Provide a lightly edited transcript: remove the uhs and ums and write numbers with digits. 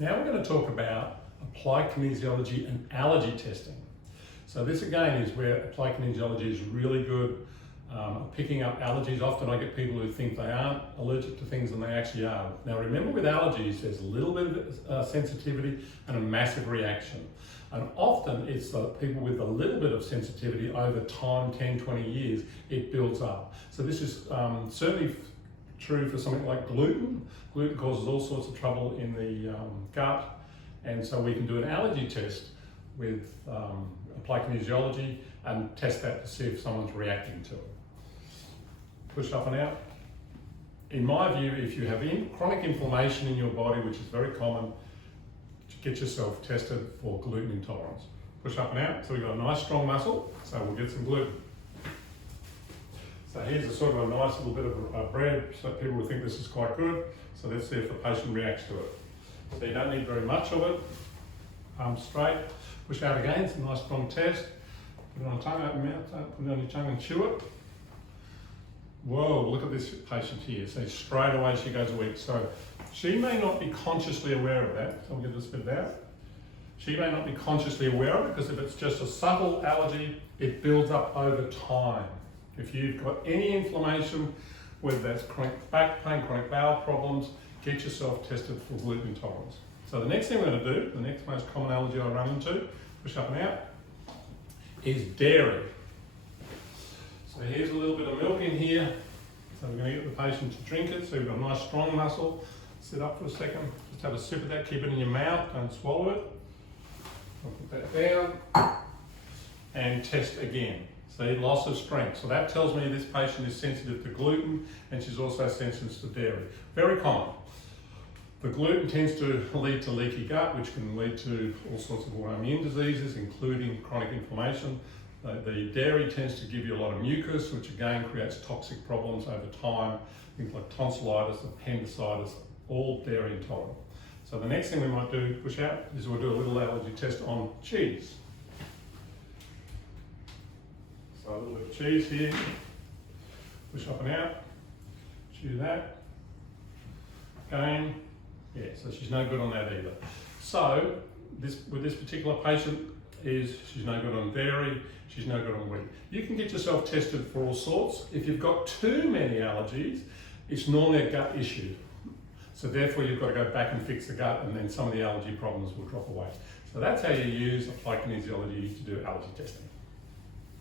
Now we're going to talk about applied kinesiology and allergy testing. So this again is where applied kinesiology is really good at picking up allergies. Often I get people who think they aren't allergic to things and they actually are. Now remember, with allergies there's a little bit of sensitivity and a massive reaction. And often it's the people with a little bit of sensitivity over time, 10, 20 years, it builds up. So this is certainly true for something like gluten. Gluten causes all sorts of trouble in the gut, and so we can do an allergy test with applied kinesiology and test that to see if someone's reacting to it. Push up and out. In my view, if you have chronic inflammation in your body, which is very common, get yourself tested for gluten intolerance. Push up and out. So we've got a nice strong muscle, so we'll get some gluten. So here's a sort of a nice little bit of bread, so people will think this is quite good. So let's see if the patient reacts to it. So you don't need very much of it. Palm straight. Push out again. It's a nice strong test. Put it on tongue, open mouth, put it on your tongue and chew it. Whoa, look at this patient here. So straight away she goes weak. So she may not be consciously aware of that. So I'll get this bit out. She may not be consciously aware of it, because if it's just a subtle allergy, it builds up over time. If you've got any inflammation, whether that's chronic back pain, chronic bowel problems, get yourself tested for gluten intolerance. So the next thing we're going to do, the next most common allergy I run into, push up and out, is dairy. So here's a little bit of milk in here. So we're going to get the patient to drink it. So we've got a nice strong muscle. Sit up for a second. Just have a sip of that. Keep it in your mouth. Don't swallow it. I'll put that down. And test again. See, loss of strength. So that tells me this patient is sensitive to gluten, and she's also sensitive to dairy. Very common. The gluten tends to lead to leaky gut, which can lead to all sorts of autoimmune diseases, including chronic inflammation. The dairy tends to give you a lot of mucus, which again creates toxic problems over time. Things like tonsillitis, appendicitis, all dairy intolerant. So the next thing we might do, push out, is we'll do a little allergy test on cheese. So a little bit of cheese here, push up and out, chew that, again, yeah, so she's no good on that either. So with this particular patient, she's no good on dairy, she's no good on wheat. You can get yourself tested for all sorts. If you've got too many allergies, it's normally a gut issue. So therefore you've got to go back and fix the gut, and then some of the allergy problems will drop away. So that's how you use applied kinesiology to do allergy testing.